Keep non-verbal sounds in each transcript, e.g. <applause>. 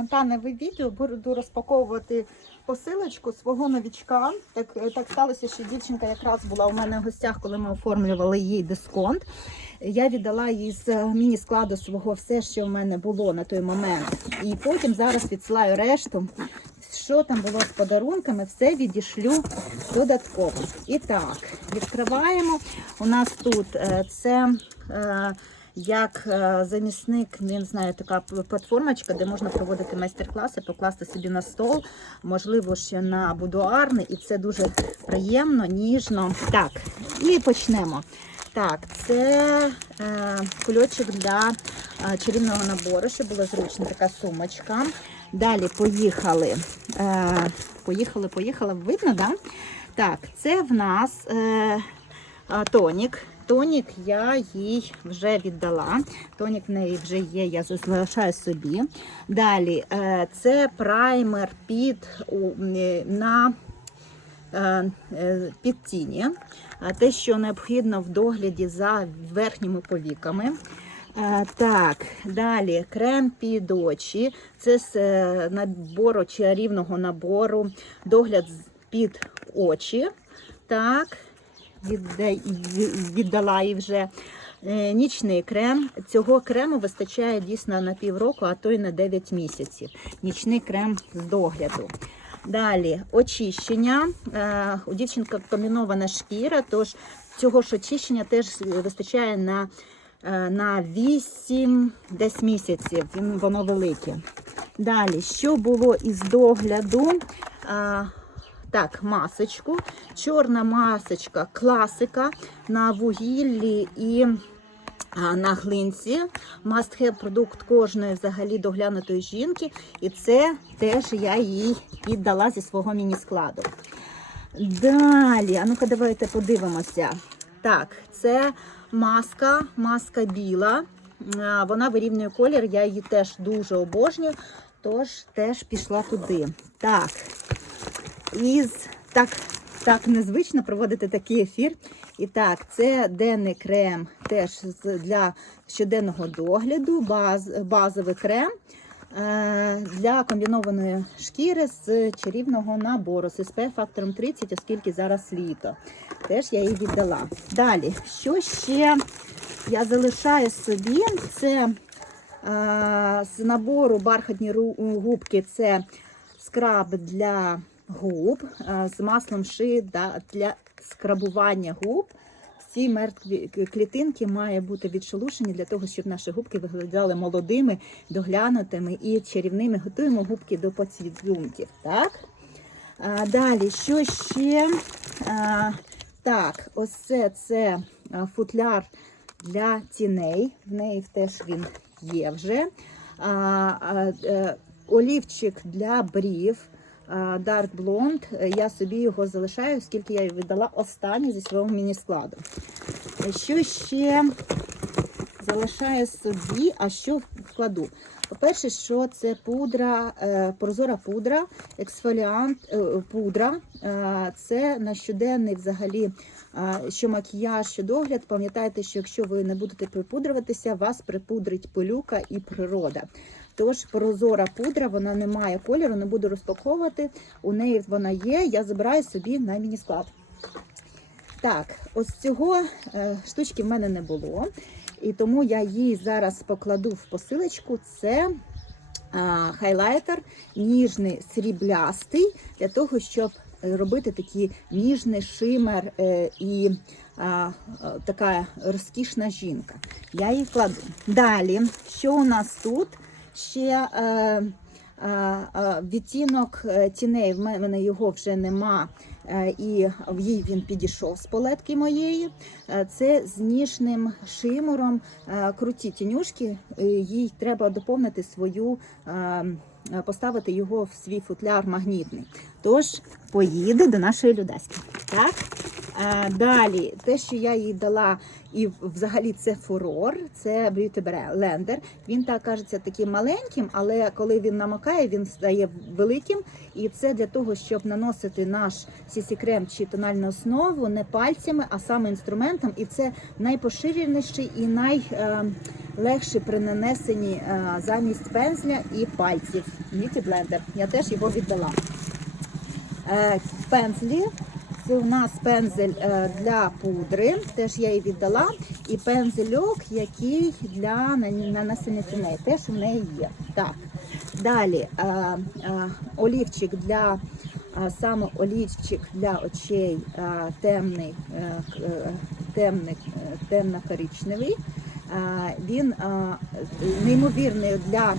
спонтанне відео. Буду розпаковувати посилочку свого новічка. Так, так сталося, що дівчинка якраз була у мене в гостях, коли ми оформлювали їй дисконт. Я віддала їй з міні-складу свого все, що в мене було на той момент. І потім зараз відсилаю решту. Що там було з подарунками, все відішлю додатково. І так, відкриваємо. У нас тут е, це е, як е, замісник, не знаю, така платформочка, де можна проводити майстер-класи, покласти собі на стол, можливо, ще на будуарний, і це дуже приємно, ніжно. Так, і почнемо. Так, це е, кульочок для е, чарівного набору, щоб було зручно, така сумочка. Далі поїхали. Е, поїхали, поїхали. Видно, да? Так, це в нас е, е, тонік. Тонік я їй вже віддала. Тонік в неї вже є, я залишаю собі. Далі е, це праймер під е, на е, під тіні, те, що необхідно в догляді за верхніми повіками. Так, далі крем під очі. Це з набору чарівного набору, догляд під очі. Так, віддала їй вже. Е, Нічний крем. Цього крему вистачає дійсно на півроку, а то й на 9 місяців. Нічний крем з догляду. Далі очищення. Е, У дівчинка комбінована шкіра, тож цього ж очищення теж вистачає на, е, на 8 десь місяців. Воно велике. Далі, що було із догляду? Так, масочку. Чорна масочка, класика на вугіллі і на глинці. Must have продукт кожної взагалі доглянутої жінки. І це теж я їй віддала зі свого міні-складу. Далі, а ну-ка, давайте подивимося. Так, це маска, маска біла. Вона вирівнює колір, я її теж дуже обожнюю, тож теж пішла туди. Так, із так, так незвично проводити такий ефір. І так, це денний крем теж для щоденного догляду, баз, базовий крем е, для комбінованої шкіри з чарівного набору з SPF фактором 30, оскільки зараз літо. Теж я її віддала. Далі, що ще я залишаю собі? Це е, з набору бархатні губки. Це скраб для губ е, з маслом ши для скрабування губ. Всі мертві клітинки мають бути відшелушені для того, щоб наші губки виглядали молодими, доглянутими і чарівними. Готуємо губки до поцілунків. Так? А, далі, що ще? А, так, ось це, футляр для тіней. В неї теж він є вже. А, а, е, олівчик для брів. А, Dark Blonde. Е, Я собі його залишаю, оскільки я віддала останній зі свого міні-складу. Е, Що ще залишаю собі, а що вкладу? По-перше, що це пудра, е, прозора пудра, ексфоліант е, пудра. Е, Це на щоденний взагалі, е, що макіяж, що догляд. Пам'ятайте, що якщо ви не будете припудрюватися, вас припудрить пилюка і природа. Тож прозора пудра, вона не має кольору, не буду розпаковувати. У неї вона є. Я забираю собі на міні-склад. Так, ось цього е, штучки в мене не було. І тому я її зараз покладу в посилочку. Це а, хайлайтер ніжний сріблястий, для того, щоб е, робити такий ніжний шимер е, і а, а, така розкішна жінка. Я її кладу. Далі, що у нас тут? Ще е, е, е, відтінок е, тіней, в мене його вже нема. Е, І в їй він підійшов з палетки моєї. Це з ніжним шимуром. Круті тінюшки. Їй треба доповнити свою, поставити його в свій футляр магнітний. Тож поїде до нашої Людаськи. Так? Е, Далі, те, що я їй дала, і взагалі це фурор, це Beauty Blender. Він так кажеться таким маленьким, але коли він намокає, він стає великим. І це для того, щоб наносити наш сісі крем чи тональну основу не пальцями, а саме інструментом. І це найпоширеніший і найлегший при нанесенні е, замість пензля і пальців. Beauty Blender. Я теж його віддала. Е, Пензлі. Це у нас пензель е, для пудри, теж я їй віддала. І пензельок, який для нанесення тіней, теж у неї є. Так. Далі е, олівчик для саме олівчик для очей темний, темний, темно-коричневий. Е, Він неймовірний для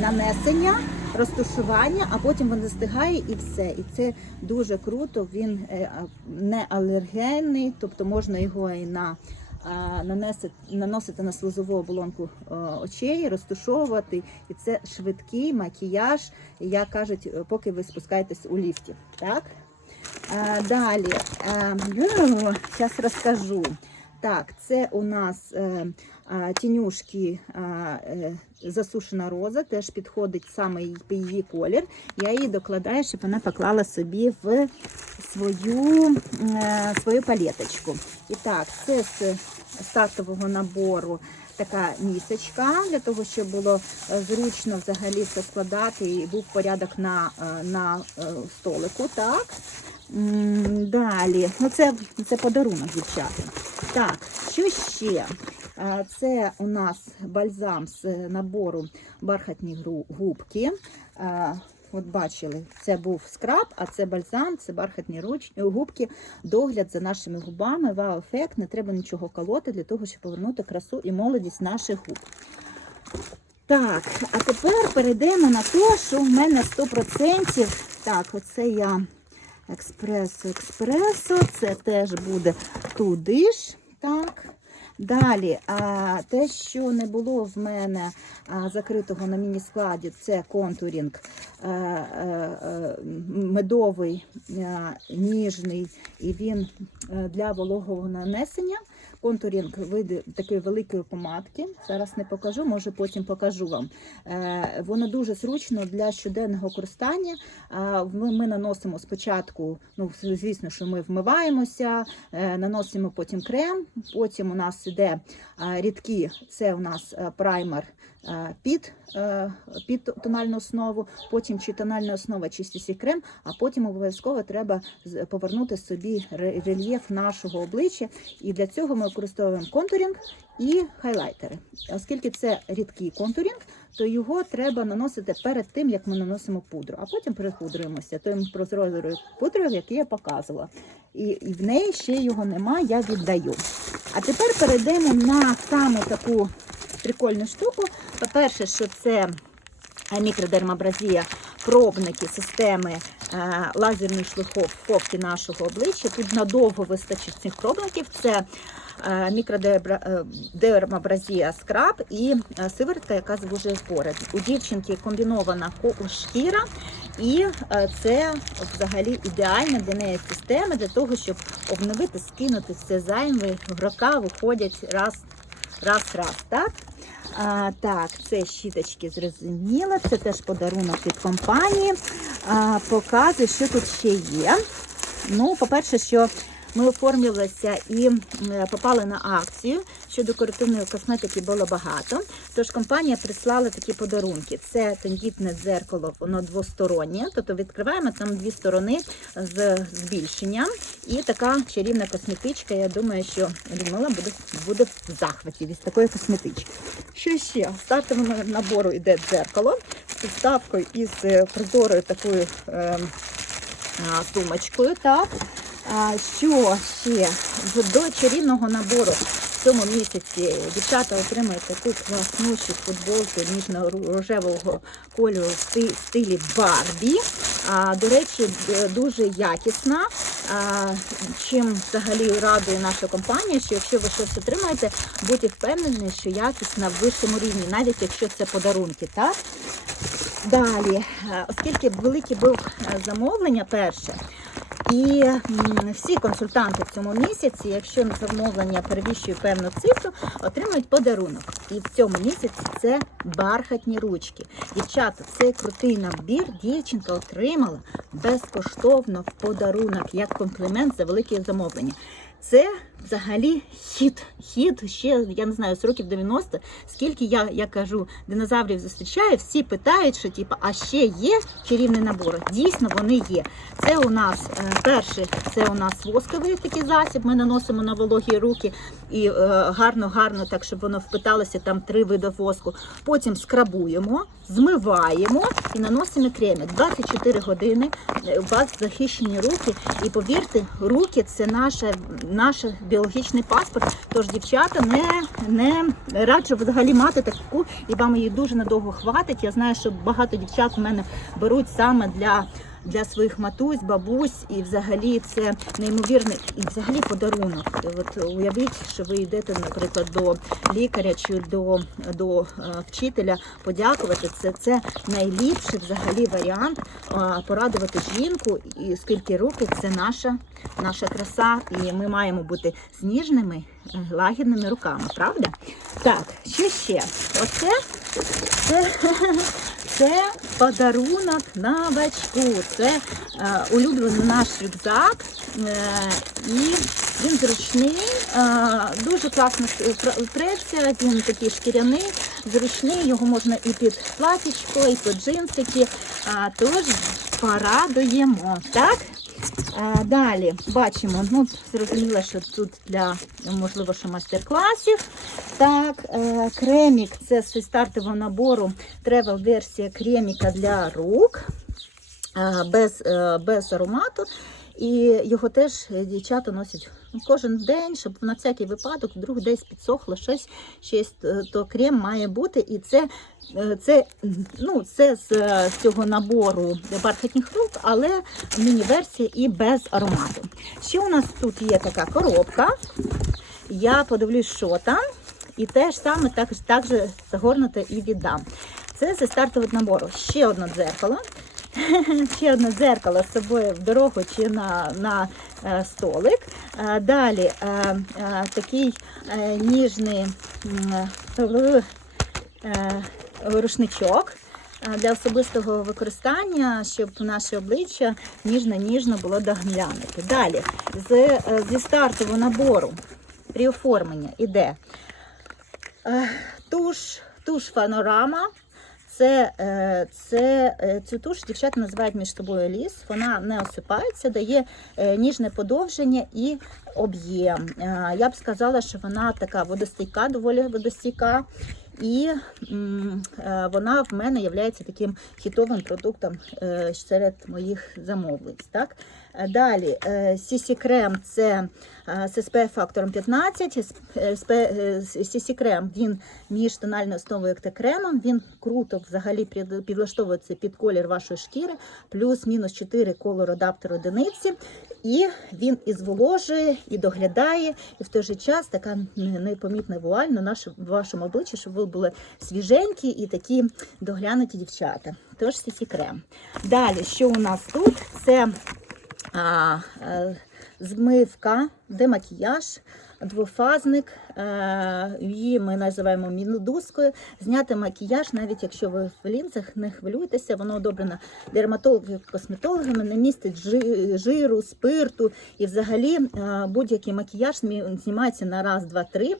нанесення, розташування, а потім він застигає і все. І це дуже круто. Він е, не алергенний, тобто можна його і на а, нанесити, наносити на слизову оболонку е, очей, розташовувати. І це швидкий макіяж, як кажуть, е, поки ви спускаєтесь у ліфті. Так? Далі, зараз розкажу. Так, це у нас тінюшки засушена роза, теж підходить саме її колір. Я її докладаю, щоб вона поклала собі в свою, е, свою палеточку. І так, це з стартового набору така місочка, для того, щоб було е, зручно взагалі все складати і був порядок на, е, на столику. Так. Далі, ну це, це подарунок дівчата. Так, що ще? Це у нас бальзам з е, набору бархатні губки. От бачили, це був скраб, а це бальзам, це бархатні руч... губки, догляд за нашими губами, вау-ефект, не треба нічого колоти для того, щоб повернути красу і молодість наших губ. Так, а тепер перейдемо на те, що в мене 100%. Так, оце я експресо, експресо, це теж буде туди ж. Так. Далі, а, те, що не було в мене а, закритого на міні-складі, це контурінг а, а, е, медовий, а, ніжний, і він е, для вологого нанесення. Контурінг види такої великої помадки. Зараз не покажу, може потім покажу вам. Е, Воно дуже зручно для щоденного користання. Ми, ми наносимо спочатку, ну звісно, що ми вмиваємося, е, наносимо потім крем. Потім у нас іде рідкі, це у нас е, праймер е, під, е, під тональну основу, потім чи тональна основа, чи стісі крем, а потім обов'язково треба повернути собі рельєф нашого обличчя. І для цього ми використовуємо контурінг і хайлайтери. Оскільки це рідкий контурінг, то його треба наносити перед тим, як ми наносимо пудру, а потім перепудруємося тим прозорою пудрою, яку я показувала. І, і в неї ще його нема, я віддаю. А тепер перейдемо на саме таку прикольну штуку. По-перше, що це е, мікродермабразія, пробники системи е, лазерної шліфовки нашого обличчя. Тут надовго вистачить цих пробників. Це е, мікродермабразія скраб і сиворотка, яка звужує пори. У дівчинки комбінована ко- шкіра, і це взагалі ідеальна для неї система для того, щоб обновити, скинути все зайве. Рока виходять раз, раз, раз. Так? А, так, це щіточки зрозуміло. Це теж подарунок від компанії. А, показую, що тут ще є. Ну, по-перше, що ми оформлювалися і попали на акцію. Що декоративної косметики було багато. Тож компанія прислала такі подарунки. Це тендітне дзеркало, воно двостороннє, тобто відкриваємо там дві сторони з збільшенням. І така чарівна косметичка. Я думаю, що Людмила буде, буде в захваті від такої косметички. Що ще? Стартовому набору йде дзеркало з підставкою із е, прозорою такою. ем, сумочкою. Так. Що ще? До чарівного набору в цьому місяці дівчата отримають таку класнущу футболку ніжно-рожевого кольору в стилі Барбі. А, до речі, дуже якісна. А, чим взагалі радує наша компанія, що якщо ви щось отримаєте, будьте впевнені, що якісна в вищому рівні, навіть якщо це подарунки. Так? Далі, оскільки велике був е, замовлення перше, І всі консультанти в цьому місяці, якщо замовлення перевищує певну цифру, отримують подарунок. І в цьому місяці це бархатні ручки. Дівчата, цей крутий набір дівчинка отримала безкоштовно в подарунок як комплімент за велике замовлення. Це взагалі хід. Хід ще, я не знаю, з років 90, скільки я, я кажу, динозаврів зустрічаю, всі питають, що типу, а ще є чарівні набори. Дійсно, вони є. Це у нас е, перший, це у нас восковий такий засіб. Ми наносимо на вологі руки і е, гарно, гарно, так щоб воно впиталося там три види воску. Потім скрабуємо, змиваємо і наносимо кремик. 24 години е, у вас захищені руки. І повірте, руки це наша, наш біологічний паспорт. Тож дівчата не, не раджу взагалі мати таку, і вам її дуже надовго хватить. Я знаю, що багато дівчат у мене беруть саме для. Для своїх матусь, бабусь, і взагалі це неймовірний і взагалі подарунок. От уявіть, що ви йдете, наприклад, до лікаря чи до, до е, вчителя подякувати. Це, це найліпший взагалі варіант порадувати жінку, і скільки років це наша, наша краса, і ми маємо бути з ніжними, е, лагідними руками, правда? Так, що ще? Оце це, <laughs> це подарунок новачку. Це е, улюблений наш рюкзак. Е, і він зручний, е, дуже класно треться, він такий шкіряний, зручний, його можна і під платічко, і під джинсики. А, тож порадуємо. Так? Далі бачимо, ну зрозуміло, що тут для можливо що майстер-класів. Так, е, кремік це з стартового набору тревел-версія креміка для рук е, без, е, без аромату. І його теж е, дівчата носять кожен день, щоб на всякий випадок вдруг десь підсохло щось, щось е, то крем має бути. І це, е, це, ну, це з, з цього набору бархатних рук, але міні-версія і без аромату. Ще у нас тут є така коробка. Я подивлюсь, що там. І теж саме так, так же загорнуто і віддам. Це зі стартового набору. Ще одне дзеркало. <laughs> Ще одне дзеркало з собою в дорогу чи на, на е, столик. Е, далі е, такий ніжний рушничок для особистого використання, щоб наше обличчя ніжно-ніжно було доглянути. Далі з, зі стартового набору при оформленні іде туш, туш панорама. Це, е, це е, цю туш дівчата називають між собою ліс. Вона не осипається, дає е, ніжне подовження і об'єм. Я б сказала, що вона така водостійка, доволі водостійка. І вона в мене є таким хітовим продуктом серед моїх замовлень. Так? Е, Далі Сісі Крем це е, з SPF фактором 15. Сісі Крем він між тональною основою та кремом. Він круто взагалі підлаштовується під колір вашої шкіри, плюс-мінус 4 колор адаптер одиниці. І він і зволожує, і доглядає, і в той же час така непомітна вуаль на вашому обличчі, щоб ви були свіженькі і такі доглянуті дівчата. Тож сісі крем. Далі, що у нас тут? Це а, е, змивка, демакіяж, двофазник. Е, її ми називаємо мінудускою. Зняти макіяж, навіть якщо ви в лінзах, не хвилюйтеся, воно одобрено дерматологами, косметологами, не містить жи- жиру, спирту. І взагалі е, будь-який макіяж знімається на раз, два, три.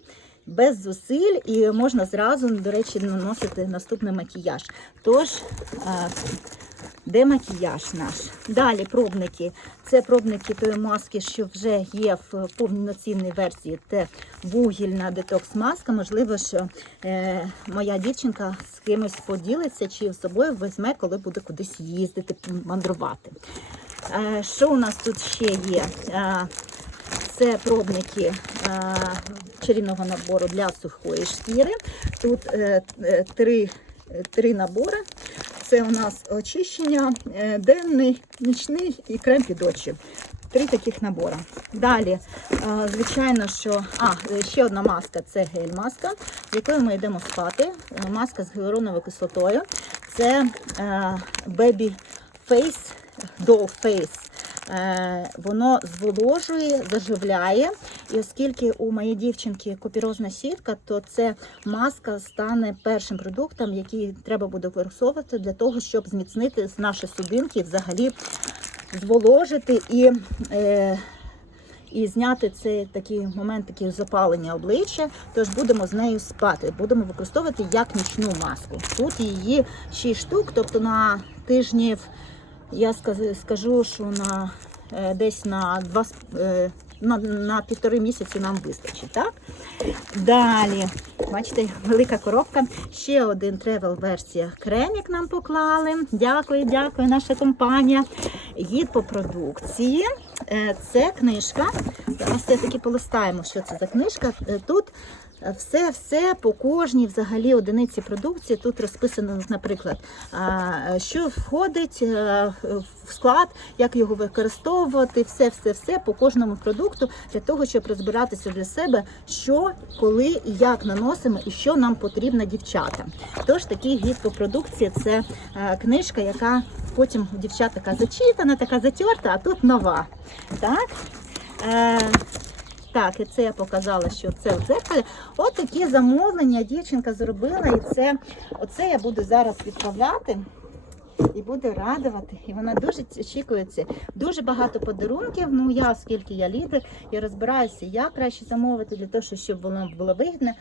Без зусиль і можна зразу, до речі, наносити наступний макіяж. Тож, е, де макіяж наш? Далі пробники. Це пробники тої маски, що вже є в повноцінній версії. Це вугільна детокс-маска. Можливо, що е, моя дівчинка з кимось поділиться чи з собою візьме, коли буде кудись їздити, мандрувати. Е, що у нас тут ще є? Е, це пробники е, чарівного набору для сухої шкіри. Тут е, е, три, три набори. Це у нас очищення, денний, нічний і крем під очі. Три таких набори. Далі, звичайно, що а, ще одна маска це гель-маска, з якою ми йдемо спати. Маска з гіалуроновою кислотою. Це Baby Face, Doll Face. Е, Воно зволожує, заживляє. І оскільки у моєї дівчинки копірозна сітка, то це маска стане першим продуктом, який треба буде використовувати для того, щоб зміцнити наші судинки, взагалі зволожити і. Е, і зняти цей такий момент такі запалення обличчя. Тож будемо з нею спати. Будемо використовувати як нічну маску. Тут її 6 штук, тобто на тижнів, я скажу, що на е, десь на два е, на, на півтори місяці нам вистачить. Так? Далі, бачите, велика коробка. Ще один тревел-версія кремік нам поклали. Дякую, дякую, наша компанія. Гід по продукції. Е, Це книжка. Зараз все-таки полистаємо, що це за книжка. Тут все-все по кожній взагалі одиниці продукції. Тут розписано, наприклад, що входить е, в склад, як його використовувати, все-все-все по кожному продукту для того, щоб розбиратися для себе, що, коли і як наносимо, і що нам потрібно дівчатам. Тож такий гід по продукції це е, книжка, яка потім у дівчат така зачитана, така затерта, а тут нова. Так? Так, і це я показала, що це в дзеркалі. От такі замовлення дівчинка зробила, і це оце я буду зараз відправляти. І буде радувати. І вона дуже очікується. Дуже багато подарунків. Ну я, оскільки я лідер, я розбираюся, як краще замовити для того, щоб воно було вигідне.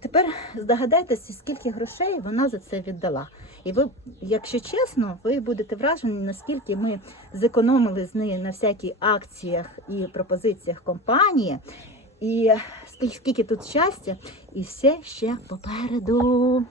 Тепер здогадайтеся, скільки грошей вона за це віддала. І ви, якщо чесно, ви будете вражені, наскільки ми зекономили з нею на всяких акціях і пропозиціях компанії. І скільки тут щастя, і все ще попереду.